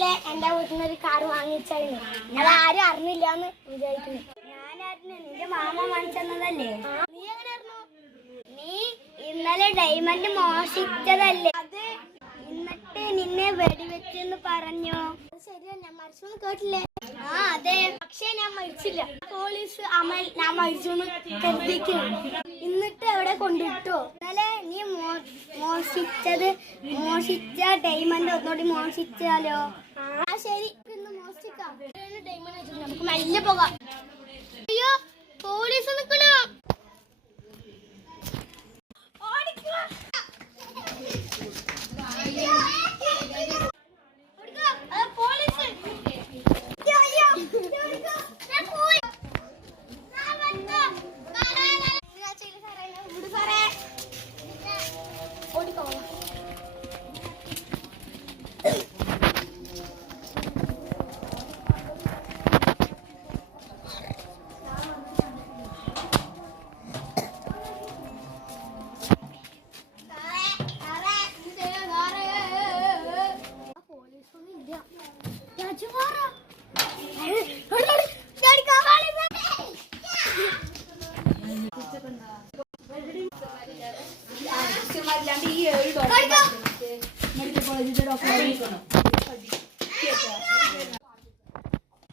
ഇന്നലെ എന്റെ വീട്ടിൽ നിന്ന് ഒരു കാർ വാങ്ങിച്ചായിരുന്നു. അത് ആരും അറിഞ്ഞില്ലാന്ന് വിചാരിക്കുന്നു. ഞാനറിഞ്ഞു, നിന്റെ മാമ വാങ്ങിച്ചതല്ലേ. നീ എങ്ങനെ അറിഞ്ഞു? നീ ഇന്നലെ ഡയമണ്ട് മോഷിച്ചതല്ലേ അത്? എന്നിട്ട് നിന്നെ വെടിവെച്ചെന്ന് പറഞ്ഞു. ശരിയാ, ഞാൻ മരിച്ചൊന്നും കേട്ടില്ലേ? ആ അതെ, പക്ഷെ ഞാൻ മരിച്ചില്ല. പോലീസ് ഞാൻ മരിച്ചു കരുതിക്കുന്നു. എന്നിട്ട് എവിടെ കൊണ്ടിട്ടോ? ഇന്നലെ നീ മോഷിച്ച ഡയമണ്ട് ഒന്നുകൂടി മോഷിച്ചാലോ? ആ ശരി, ഇന്ന് മോഷിക്കാം. ഡയമണ്ട് നമുക്ക് മെല്ലെ പോകാം. അയ്യോ, പോലീസ് നിൽക്കണോ?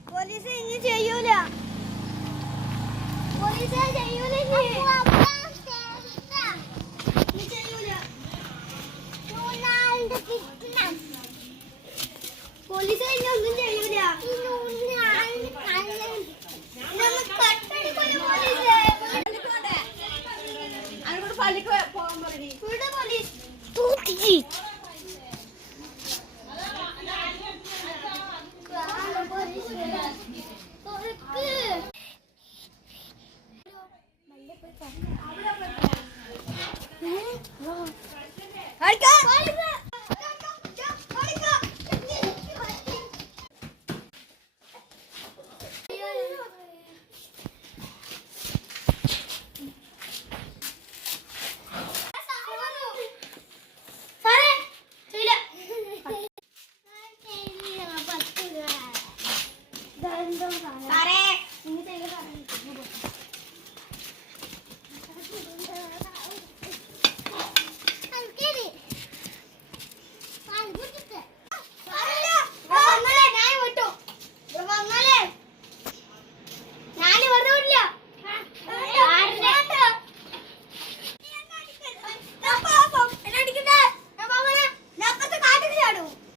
പോലീസ് ഇനി ചെയ്യൂല. പോലീസ് ചെയ്യൂല. പോലീസ് ഇനി ഒന്നും ചെയ്യൂല. പോലീസ്